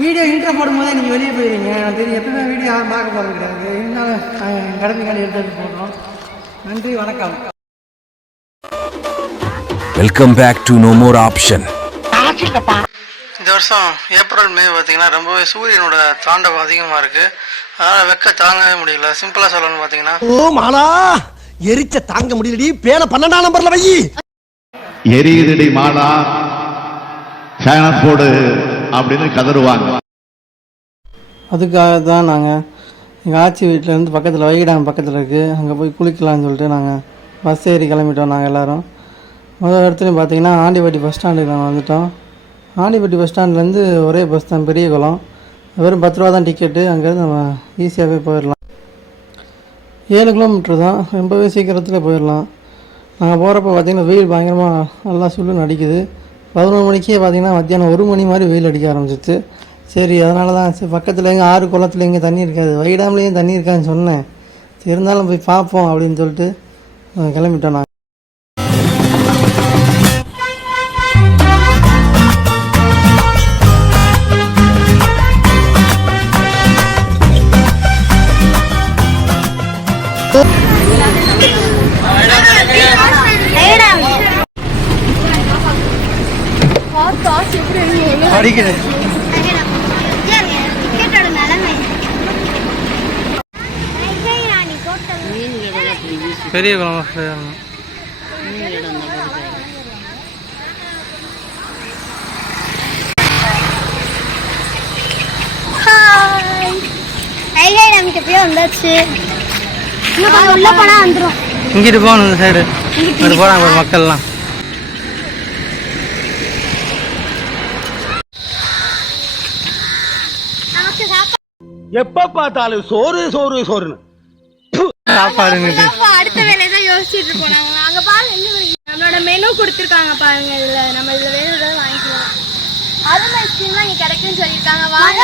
Video intro போடும்போதே நீங்கள் வெளியே போயிருங்க. நான் தெரியும் எப்பவுமே வீடியோ யாரும் பார்க்க போகிறது கிடையாது. இருந்தாலும் கடமைக்காண்டி எடுத்து போடுறோம். நன்றி, வணக்கம். Welcome back to no more option. இந்த வருஷம் ஏப்ரல் மே பார்த்தீங்கன்னா ரொம்பவே சூரியனோட தாண்டவம் அதிகமாக இருக்குது. அதனால் வெக்க தாங்கவே முடியல. சிம்பிளாக சொல்லணும்னு பார்த்தீங்கன்னா, ஓ மாலா எரிச்ச தாங்க முடியலடி, பேன 12ஆம் நம்பர்ல வை. எரியுதடி மாலா சேன போடு அப்படின்னு கதறுவாங்க. அதுக்காக தான் நாங்கள் எங்கள் ஆச்சி வீட்டிலேருந்து பக்கத்தில் வைகடாம் பக்கத்தில் இருக்குது, அங்கே போய் குளிக்கலாம்னு சொல்லிட்டு நாங்கள் பஸ் ஏறி கிளம்பிட்டோம். நாங்கள் எல்லோரும் முதல் இடத்துலையும் பார்த்தீங்கன்னா ஆண்டிப்பட்டி பஸ் ஸ்டாண்டுக்கு நாங்கள் வந்துவிட்டோம். ஆண்டிப்பட்டி பஸ் ஸ்டாண்ட்லேருந்து ஒரே பஸ் தான், பெரிய குளம். வெறும் 10 ரூபா தான் டிக்கெட்டு. அங்கேருந்து நம்ம ஈஸியாகவே போயிடலாம். 7 கிலோமீட்ரு தான், ரொம்பவே சீக்கிரத்தில் போயிடலாம். நாங்கள் போகிறப்ப பார்த்திங்கன்னா வெயில் பயங்கரமாக நல்லா சுள்ளுன்னு அடிக்குது. 11 மணிக்கே பார்த்திங்கன்னா மத்தியானம் 1 மணி மாதிரி வெயில் அடிக்க ஆரம்பிச்சிச்சு. சரி, அதனால தான் சரி பக்கத்தில் எங்கே ஆறு குளத்தில் எங்கே தண்ணி இருக்காது, வைடாம்லேயும் தண்ணி இருக்காதுன்னு சொன்னேன். சரி இருந்தாலும் போய் பார்ப்போம் அப்படின்னு சொல்லிட்டு கிளம்பிட்டோம். நாங்கள் அடிக்கிறேன் பெரிய குளம். வந்தாச்சு. உள்ள போனா வந்துடும். இங்கிட்டு போகணும், இந்த சைடு இங்கிட்டு போகிறாங்க ஒரு மக்கள்லாம். எப்ப பார்த்தாலும் சோறு சோறு சோறுன்னு சாப்பாடு அடுத்த வேலையதான் யோசிச்சுட்டு போனாங்க. அங்க பாருங்க, நம்மளோட மெனு கொடுத்துருக்காங்க பாருங்க. இதுல நம்ம இதுல வேணும்ன்றத வாங்கிக்கலாம். அருமை ஐஸ்கிரீம்லாம் இங்க கிடைக்குன்னு சொல்லியிருக்காங்க. வாங்க.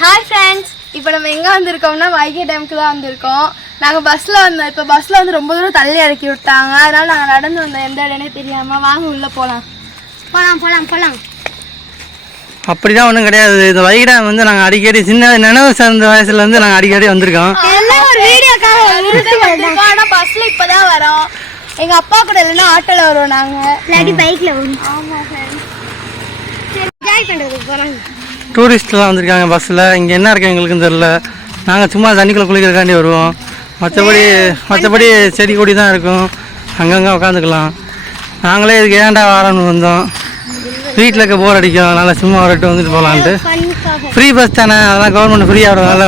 ஹாய் ஃப்ரெண்ட்ஸ், இப்போ நம்ம எங்கே வந்திருக்கோம்னா வைகை டேமுக்கு தான் வந்திருக்கோம். நாங்கள் பஸ்ஸில் வந்தோம். இப்போ பஸ்ஸில் வந்து ரொம்ப தூரம் தள்ளி இறக்கி விட்டாங்க. அதனால் நாங்கள் நடந்து வந்தோம், எந்த இடமே தெரியாமல். வாங்க உள்ளே போகலாம். அப்படி தான் ஒன்றும் கிடையாது. இந்த வைகை டேம் வந்து நாங்கள் அடிக்கடி சின்ன நினைவு சார்ந்த வயசுலேருந்து நாங்கள் அடிக்கடி வந்திருக்கோம். ஒரு வீடியோக்காக ஆனால் பஸ்ஸில் இப்போ தான் வரோம். எங்கள் அப்பா கூட இல்லைன்னா ஆட்டோவில் வருவோம், நாங்கள் இல்லாட்டி பைக்கில் வருவோம். ஆமாம் ஃப்ரெண்ட்ஸ், சரி என்ஜாய் பண்ணுறதுக்கு போகிறாங்க. டூரிஸ்ட்லாம் வந்திருக்காங்க பஸ்ஸில். இங்கே என்ன இருக்குது எங்களுக்குன்னு தெரில. நாங்கள் சும்மா தண்ணிக்குள்ளே குளிக்கிறதுக்காண்டி வருவோம். மற்றபடி செடி கொடி தான் இருக்கும், அங்கங்கே உட்காந்துக்கலாம். நாங்களே இதுக்கு ஏன்டா வரணும்னு வந்தோம். வீட்டில் இருக்க போர் அடிக்கும், அதனால் சும்மா வரட்டு வந்துட்டு போகலான்ட்டு. ஃப்ரீ பஸ் தானே, அதெல்லாம் கவர்மெண்ட் ஃப்ரீயாக வரதுனால.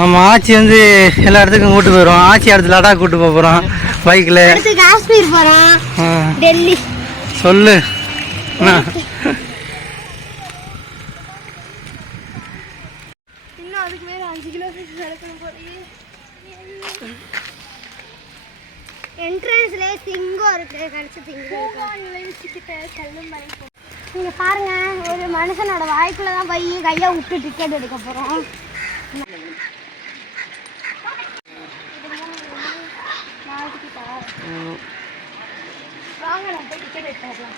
ஆமாம், ஆச்சி வந்து எல்லா இடத்துக்கும் கூப்பிட்டு போயிடுவோம். ஆச்சி அடுத்து லடாக் கூப்பிட்டு போகிறோம் பைக்கில். காஷ்மீர் போகிறோம், டெல்லி. சொல்லு. என்ட்ரன்ஸ்ல சிங்கம் இருக்கு, கடிச்சு நீங்க பாருங்க, ஒரு மனுஷனோட வாய்க்குள்ளதான் போய் கையை விட்டு டிக்கெட் எடுக்க போறோம். வாங்க நம்ம போய் டிக்கெட் எடுத்துக்கலாம்.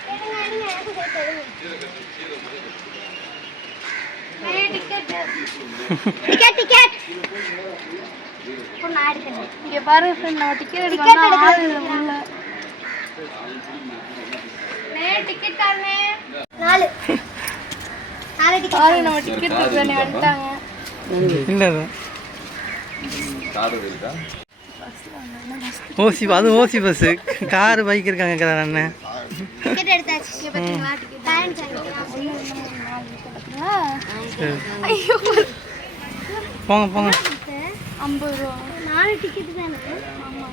டிக்கெட் இங்க பாரு ஃப்ரெண்ட், நம்ம டிக்கெட் எடுக்கணும். டிக்கெட் காரணே 4 டிக்கெட் பாரு, நம்ம டிக்கெட் எடுக்கறனே வந்துட்டாங்க. இல்ல ஓசி, அது ஓசி பஸ். கார் பைக் இருக்காங்க அண்ணன். டிக்கெட் எடுத்தாச்சு. பாத்தீங்களா டிக்கெட் பேரண்ட்ஸ் ஐயோ போங்க 50 ரூபா 4 டிக்கெட் தானே. ஆமா,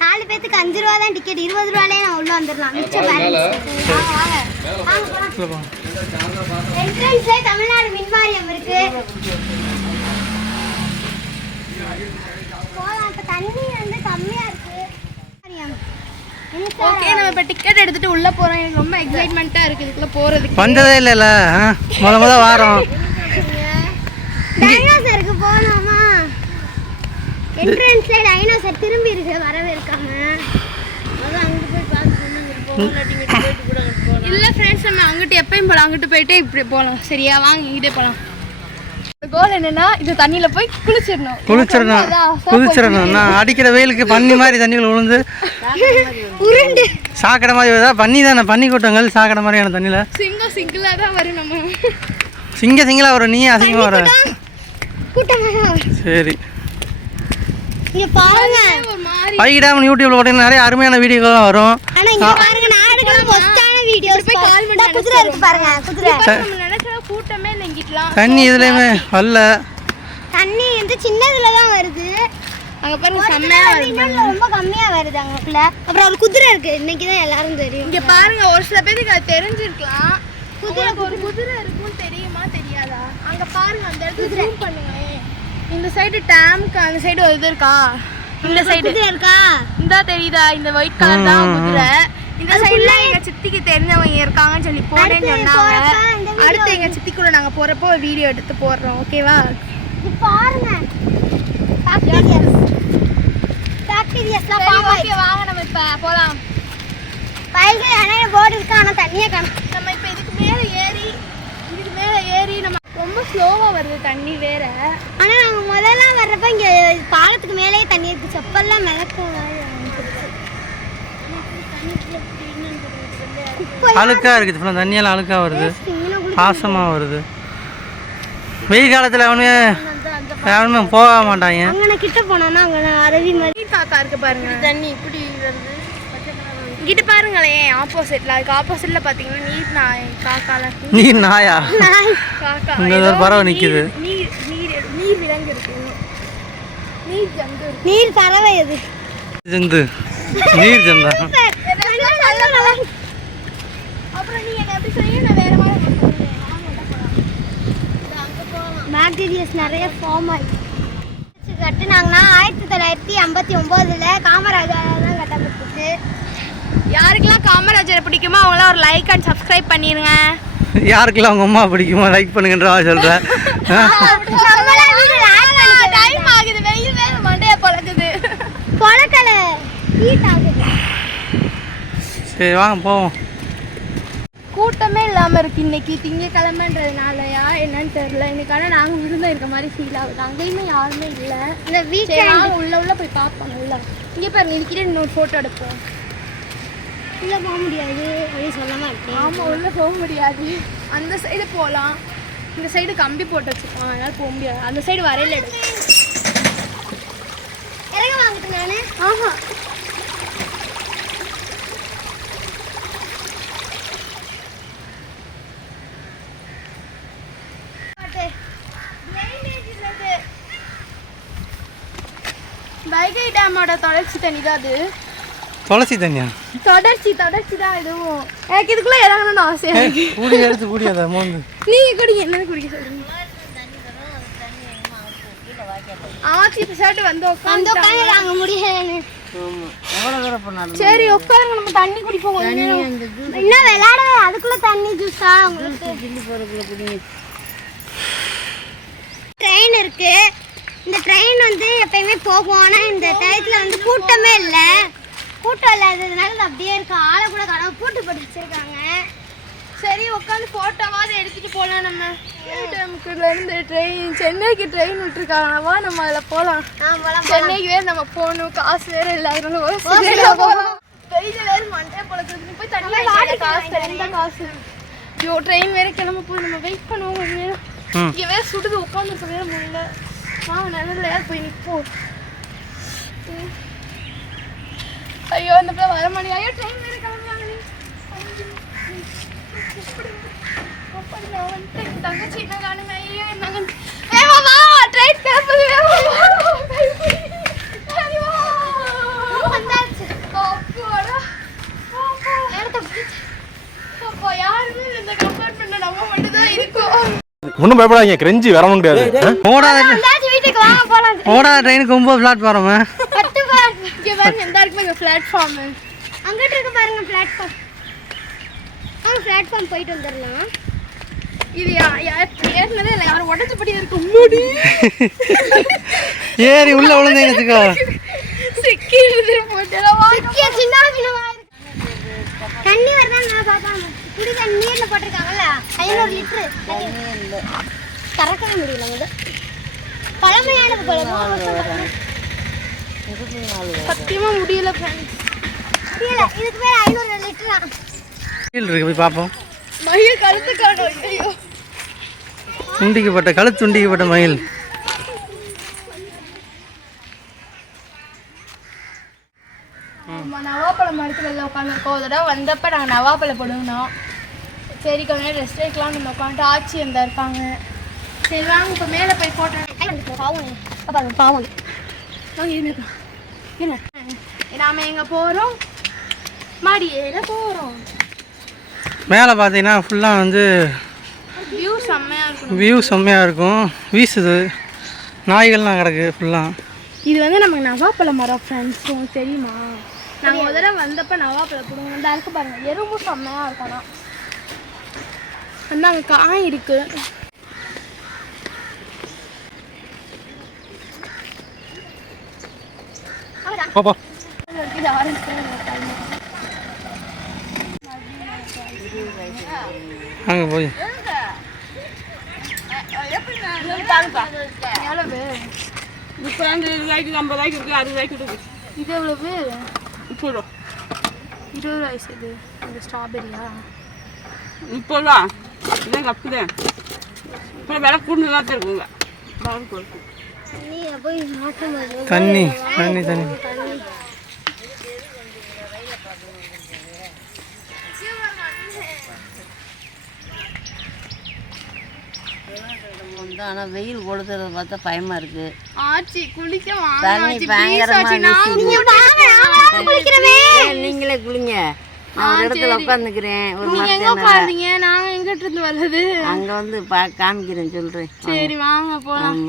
4 பேத்துக்கு 5 ரூபா தான் டிக்கெட். 20 ரூபாயிலே நான் உள்ள வந்துடலாம். மிச்ச பேலன்ஸ். வாங்க. என்ட்ரன்ஸ்ல தமிழ்நாடு மின்வாரியம் இருக்கு. போலாம். இப்ப தண்ணி வந்து கம்மியா இருக்கு. ஓகே நம்ம இப்போ டிக்கெட் எடுத்துட்டு உள்ள போறோம். எனக்கு ரொம்ப எக்ஸைட்மெண்ட்டா இருக்கு இதுக்குள்ள போறதுக்கு. வந்ததே இல்லைல்ல, முத வாரம். டைனோசருக்கு போனோமா, என்ட்ரன்ஸ்ல டைனோசர் திரும்பி இருக்கு, வரவே இருக்காங்க. அதான் அங்க போய் பார்த்து இல்ல ஃப்ரெண்ட்ஸ், நம்ம அங்கிட்டு எப்பயும் போலாம், அங்கிட்டு போயிட்டே இப்படி போலாம். சரியா, வாங்க இங்கிட்டே போலாம். கோல் என்னன்னா இது தண்ணியில போய் குளிச்சிடணும். நான் அடிக்கிற வெயிலுக்கு பண்ணி மாதிரி தண்ணியில் விழுந்து உருண்டு சாக்கடை மாதிரி வருதா? பண்ணி தானே, பண்ணி கூட்டங்கள் சாக்கடை மாதிரியான தண்ணியில் சிங்கிளா தான் வரும். நம்ம சிங்கிளா வரும், நீ அசிங்கமாக வர. கூட்டமாக சரி, இங்க பாருங்க. ஒரு மாதிரி பைக்கிடாம யூடியூப்ல போட்டீங்கன்னா நிறைய அருமையான வீடியோலாம் வரும். ஆனா இங்க பாருங்க, நாடுகளும் மொஸ்டான வீடியோஸ் போய் கால் பண்ணி குதிரை இருக்கு பாருங்க. குதிரை நம்ம நினைச்ச கூட்டமே இல்ல இங்கிட்டலாம். தண்ணி இதுலயுமே வரல. தண்ணி வந்து சின்னதுல தான் வருது. அங்க பாருங்க செம்மையா வருது. இன்னும் ரொம்ப கம்மியா வருது அங்கக்குள்ள. அப்புறம் ஒரு குதிரை இருக்கு, இன்னைக்கு தான் எல்லாரும் தெரியும். இங்க பாருங்க, ஒரு சில பேருக்கு அது தெரிஞ்சிருக்கலாம். ஒரு குதிரை இருக்குன்னு தெரியுமா தெரியாதா? அங்க பாருங்க, அந்த இடத்துல ஜூம் பண்ணுங்க. இந்த சைடு டேம்க்கு அந்த சைடு ஒரு இது இருக்கா? இந்த சைடு குதிரை இருக்கா? இந்த தெரியுதா? இந்த ஒயிட் கலர் தான் குதிரை. இந்த சைடுல எங்க சித்திக்கு தெரிஞ்சவங்க இருக்காங்கன்னு சொல்லி போறேன்னு சொன்னாங்க. அடுத்து எங்க சித்தி கூட நாங்க போறப்போ வீடியோ எடுத்து போடுறோம். ஓகேவா? இங்க பாருங்க, பாக்டீரியாஸ்லாம் பாம் ஆயிடுச்சு. ஓகே, வாங்க நம்ம இப்ப போலாம். பைக்ல நிறைய போர்டு இருக்கு, ஆனா தண்ணியே காணோம். நம்ம இப்ப இதுக்கு மேல ஏறி நம்ம ரொம்ப ஸ்லோவா வருது தண்ணி வேற. ஆனா நாங்க முதல்ல வர்றப்ப இங்க பாலத்துக்கு மேலேயே தண்ணி இருக்கு, செப்பல்லாம் மிதக்கும். அழுக்கா இருக்குது, ஃபுல்லாக தண்ணியெல்லாம் அழுக்கா வருது, பாசமாக வருது. வெயில் காலத்தில் அவனுமே போக மாட்டாங்க. அங்கே கிட்ட போனோம்னா அங்கே அருவி மாதிரி காக்கா இருக்கு பாருங்க. தண்ணி இப்படி வருது. இங்கிட்ட பாருங்களேன், ஆப்போசிட்ல, அதுக்கு ஆப்போசிட்ல பாத்தீங்கன்னா நீர் நாய் காக்கால. நீர் நாயா? காக்கா இங்க ஒரு பறவை நிக்குது. நீர் விலங்கு இருக்கு. நீர் ஜந்து இருக்கு. நீர் பறவை எது? ஜந்து, நீர் ஜந்தா. அப்புறம் நீ என்ன எப்படி சொல்றீங்க, நான் வேற மாதிரி சொல்றேன். பாக்டீரியாஸ் நிறைய ஃபார்ம் ஆயிடுச்சு. கட்டுனாங்கன்னா 1959ல் காமராஜர் தான் கட்டப்பட்டுச்சு. யாருக்கெல்லாம் காமராஜரை பிடிக்குமோ அவங்களாம் ஒரு லைக் அண்ட் சப்ஸ்கிரைப் பண்ணிடுங்க. யாருக்கெல்லாம் அவங்க அம்மா பிடிக்குமோ லைக் பண்ணுங்கன்றா சொல்கிறேன். டைம் ஆகுது, வெயில் வேற மண்டையை பழகுது. பொழக்கல ஹீட் ஆகுது. சரி வாங்க போவோம். கூட்டமே இல்லாமல் இருக்கு இன்னைக்கு, திங்கக்கிழமைன்றதுனாலயா என்னன்னு தெரியல. இன்னைக்கு ஆனால் நாங்கள் விருந்தம் இருக்க மாதிரி ஃபீல் ஆகுது. அங்கேயுமே யாருமே இல்லை. இந்த வீக்கெண்ட் உள்ள போய் பார்ப்பாங்க. உள்ள இங்கே பாருங்க, இதுக்கிட்டே இன்னொரு ஃபோட்டோ எடுப்போம். உள்ளே போக முடியாது அப்படின்னு சொல்ல மாட்டேன். ஆமாம், உள்ளே போக முடியாது. அந்த சைடு போகலாம், இந்த சைடு கம்பி போட்டு வச்சுருக்கோம், அதனால் போக முடியாது. அந்த சைடு வரையில் எடுக்கும். இறங்க வாங்கிட்டு நான். ஆஹா, வைகை டேமோட தொடர்ச்சி தண்ணி தான் அது. துளசி தண்ணியா? தொடர்ச்சி தான் இதுவும். எனக்கு இதுக்குள்ள இறங்கணும்னு ஆசையா இருக்கு. கூடியதா மோந்து நீங்க குடிங்க, என்ன குடிக்க சொல்றீங்க? ஆச்சி பிசாட்டு வந்து உட்காந்து முடியாது. சரி உட்காருங்க, நம்ம தண்ணி குடிப்போம். இன்னும் விளையாட அதுக்குள்ள தண்ணி ஜூஸா உங்களுக்கு? ட்ரெயின் இருக்கு. இந்த ட்ரெயின் வந்து எப்பயுமே போகும், ஆனால் இந்த டயத்தில் வந்து கூட்டமே இல்லை. கூட்டம் இல்லாததுனால அப்படியே இருக்கு. ஆளை கூட கடவுள் பூட்டு போட்டு வச்சிருக்காங்க. சரி உட்காந்து ஃபோட்டோவாவது எடுத்துட்டு போகலாம். நம்ம இருந்து ட்ரெயின் சென்னைக்கு ட்ரெயின் விட்டுருக்காங்கவா, நம்ம அதில் போகலாம். சென்னைக்கு வேறு நம்ம போகணும், காசு வேறு இல்லாதனால போகலாம். வெயில் வேறு மண்டே பழக்கிறதுக்கு போய் தண்ணி காசு எந்த காசு. ஐயோ, ட்ரெயின் வேறு கிளம்ப போய் நம்ம வெயிட் பண்ணுவோம் கொஞ்ச நேரம். இங்கே வேறு சுடுது, உட்காந்துருக்க வேறு முடியல. வாங்க நல்ல போய் நிற்போம். ஐயோ, இந்த பிள்ளை வர மாட்டேங்க. ஐயோ, ட்ரெயின் வேறு கிளம்புறாங்களே. தங்கச்சி என்ன காணுங்க? ஐயோ என்னங்க, வேகமா ட்ரெயின் கிளம்புது. யாருமே இந்த கம்பார்ட்மெண்ட்ல நம்ம மட்டும் தான் இருக்கோம். ஒன்றும் பயப்படாதீங்க, கிரெஞ்சி வரவும் முடியாது. வீட்டுக்கு வாங்க போலாம். ஓடாத ட்ரெயினுக்கு 9 பிளாட்ஃபார்ம். இங்க பாருங்க, எந்த இருக்குமே இங்க பிளாட்ஃபார்ம். அங்கிட்டு இருக்கு பாருங்க பிளாட்ஃபார்ம். பிளாட்ஃபார்ம் போயிட்டு வந்துடலாம். இது ஏறினதே இல்லை, யாரும் உடச்சபடி இருக்கும். முடி ஏறி உள்ள விழுந்தேங்கச்சுக்கோ. சிக்கி சின்ன தண்ணி வரதான் நான் பார்த்தேன். குடி தண்ணி நீர்ல போட்டிருக்காங்கல்ல 500 லிட்டரு கறக்கவே முடியல. வந்து பழமையானது போல சத்தியமா முடியல ஃப்ரெண்ட்ஸ். இதுக்கு பேர் 500 லிட்டரா. மயில் இருக்கு, போய் பார்ப்போம். மயில் கழுத்து காணும். ஐயோ, கழுத்து துண்டிக்கப்பட்ட மயில். நம்ம நவாப்பழம் மரத்துல உட்காந்துருக்கோம். ஒரு தடவை வந்தப்ப நாங்கள் நவாப்பழம் போடுவோம். சரி கொஞ்ச நேரம் ரெஸ்ட் எடுக்கலாம்னு நம்ம உட்காந்துட்டு ஆச்சி இருந்தா இருப்பாங்க. சரி வாங்க இப்போ மேலே போய் போட்டோம். பாவம் நாம எங்க போறோம்? மாடி ஏற போறோம். மேலே பார்த்தீங்கன்னா ஃபுல்லாக வந்து வியூ செம்மையா இருக்கும். வியூ செம்மையாக இருக்கும். வீசுது, நாய்கள்லாம் கிடக்கு ஃபுல்லாக. இது வந்து நமக்கு நவாப்பழ மரம் ஃப்ரெண்ட்ஸும் தெரியுமா? நாங்கள் ஒரு தடவை வந்தப்போ நவாப்பழம் போடுவோம். இந்த இருக்கு பாருங்க, எறும்பும் செம்மையாக இருக்கணும். வந்து அங்கே காய் இருக்கு. பாப்பா இது ஆரஞ்சு அங்கே போய் எவ்வளவு? இப்போ 50 ரூபாய்க்கு இருக்குது, 60 ரூபாய்க்கு இருக்குது. இது எவ்வளவு? 30 ரூபா. 20 ரூபாய். இது இந்த ஸ்ட்ராபெரியா? 30 ரூபா. இதான் கப்புதேன். இப்போ விலை கூடுதலாக தான் இருக்குங்க. போய் மாற்றம் தண்ணி தண்ணி தண்ணி. ஆனால் வெயில் கொடுத்துறத பார்த்தா பயமா இருக்கு. ஆச்சி குளிக்க தண்ணி பயங்கரமா நீங்களே குளிங்க. நான் ஒரு இடத்துல உட்காந்துக்கிறேன். ஒரு அங்க வந்து காமிக்கிறேன், சொல்றேன். சரி வாங்க போலாம்.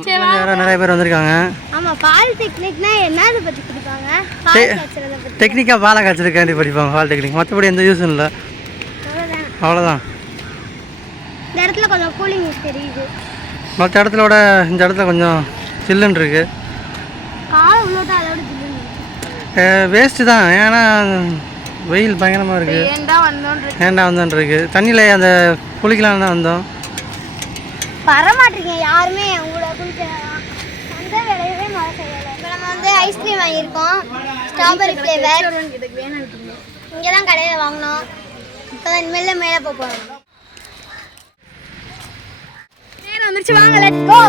நிறைய பேர் வந்திருக்காங்க. ஆமா, பால் டெக்னிக்னா என்னது பத்தி படிப்பாங்க? பால் காய்ச்சறத பத்தி. டெக்னிக்காக பாலை காய்ச்சதுக்காண்டி படிப்பாங்க பால் டெக்னிக். மற்றபடி எந்த யூஸும் இல்லை, அவ்வளோதான். இந்த இடத்துல கொஞ்சம் கூலிங் தெரியுது. மற்ற இடத்துல விட இந்த இடத்துல கொஞ்சம் சில்லுன்னு இருக்கு. காலை உள்ளோட்டா அதோட சில்லுன்னு வேஸ்ட்டு தான். ஏன்னா வெயில் பயங்கரமாக இருக்குது. ஏண்டா வந்தோன்னு இருக்கு. தண்ணியில் அந்த குளிக்கலான்னு தான் வந்தோம். வரமாட்டீங்க யாருமே. உங்களோட குளிக்க அந்த விளையவே மழை செய்யலை. இப்போ நம்ம வந்து ஐஸ்கிரீம் வாங்கியிருக்கோம், ஸ்ட்ராபெரி ஃப்ளேவர். இங்கே தான் கடையில் வாங்கினோம். இப்போ தான் இனிமேல் மேலே போகிறோம். வந்துருச்சு, வாங்க லெட்ஸ் கோ.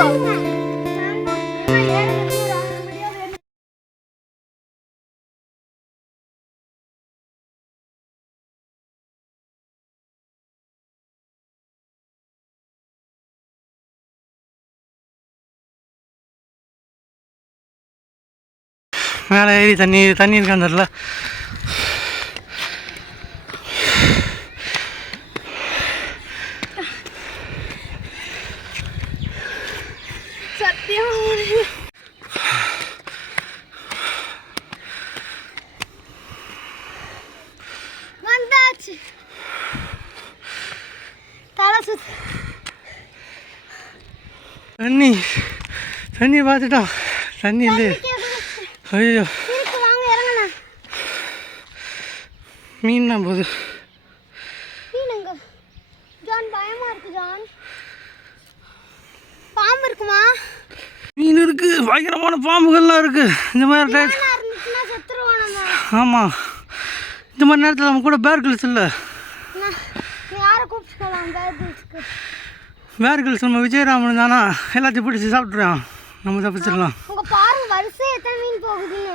மேலே ஏறி தண்ணி இருக்கான்னு தெரியல. வந்தாச்சு. தலை சுத்து. தண்ணி பார்த்துட்டோம். தண்ணி இல்லை. ஐயோ, வாங்க இறங்கண்ணா. மீன் தான் போகுது. மீனுங்க ஜான், பயமா இருக்கு ஜான். பாம்பு இருக்குமா? மீன் இருக்கு, பயங்கரமான பாம்புகள்லாம் இருக்கு. இந்த மாதிரி இருந்துச்சுன்னா செத்துருவோம் நம்ம. ஆமாம், இந்த மாதிரி நேரத்தில் நம்ம கூட பேர்கிள்ஸ் இல்லை. யாரை கூப்பிட்டுக்கலாம் பேர்கிள்ஸ்க்கு? பேர்கிள்ஸ் நம்ம விஜயராமன் தானா, எல்லாத்தையும் பிடிச்சி சாப்பிட்றான். நம்ம தப்பிச்சிடலாம். உங்க பாருங்க வரிசை எத்தனை மீன் போகுதுன்னு.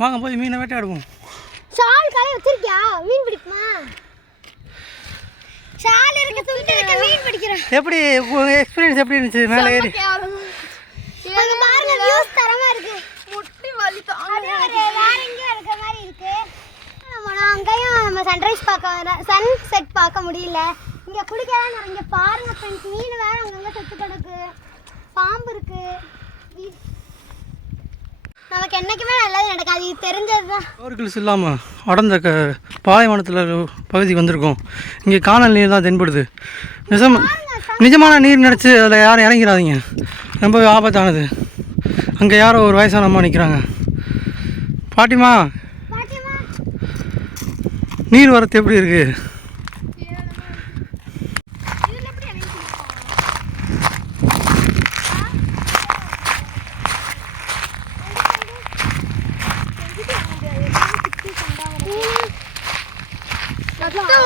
வாங்க போய் மீனை வேட்டையாடுவோம். ஷால் காலை வச்சிருக்கியா? மீன் பிடிக்குமா? ஷால் இருக்கு, துண்டு இருக்கு, மீன் பிடிக்கிறேன். எப்படி எக்ஸ்பீரியன்ஸ் எப்படி இருந்துச்சு மேலே ஏறி? அங்க பாருங்க வியூஸ் தரமா இருக்கு. முட்டி வலி தாங்க. வேற எங்கேயும் இருக்க மாதிரி இருக்கு. அங்கேயும் நம்ம சன்ரைஸ் சன் செட் பார்க்க முடியல. இங்க குளிக்கலாம். இங்க பாருங்க ஃப்ரெண்ட்ஸ், மீன் வேற அங்கங்க செத்து கிடக்கு, பாம்பு இருக்கு. நமக்கு என்னைக்குமே நல்லது நடக்காது, இது தெரிஞ்சது தான். ஓவர்கில்ஸ் இல்லாமல் அடர்ந்த பாலைவனத்தில் பகுதிக்கு வந்திருக்கோம். இங்கே காணல் நீர் தான் தென்படுது. நிஜமான நீர் நினச்சி அதில் யாரும் இறங்கிறாதீங்க, ரொம்ப ஆபத்தானது. அங்கே யாரோ ஒரு வயசான அம்மா நிற்கிறாங்க. பாட்டிமா, நீர் வரத்து எப்படி இருக்குது?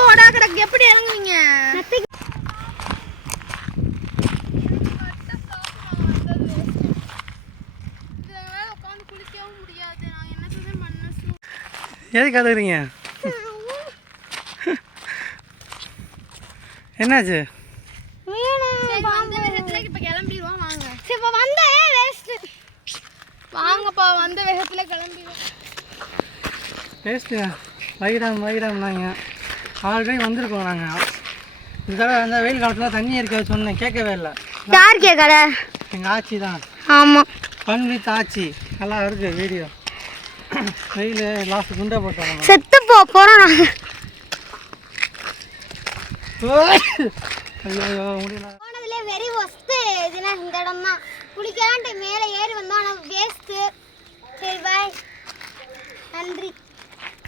ஓடா கிடக்கு, எப்படி இறங்குவீங்க? உட்காந்து குளிக்கவும் முடியாது, நான் என்ன பண்ண. எதுக்கு அழுகுறீங்க? என்னாச்சு? வந்த வேகத்துல இப்ப கிளம்பிடுவோம் வாங்க. இப்போ வந்தா வேஸ்ட். வாங்கப்பா, வந்த வேகத்துல கிளம்பிடுவோம். வேஸ்ட்டுங்க. வைகிடாமனாங்க ஆல்ரெடி வந்திருக்கோம் நாங்கள். இந்த தடவை அந்த வெயில் காலத்தில் தண்ணி இருக்காது சொன்னேன், கேட்கவே இல்லை. யார் கேட்கல? எங்கள் ஆச்சி தான். ஆமாம், பண்ணி தாச்சி நல்லா இருக்குது வீடியோ. வெயில் லாஸ்ட் குண்டை போட்டோம். செத்து போகிறோம் நாங்கள். ஐயோ முடியல. போனதுலேயே வெரி ஒஸ்ட்டு இதுனா இந்த இடம் தான். குளிக்கலான்ட்டு மேலே ஏறி வந்தோம், ஆனால் வேஸ்ட்டு. சரி பாய், நன்றி.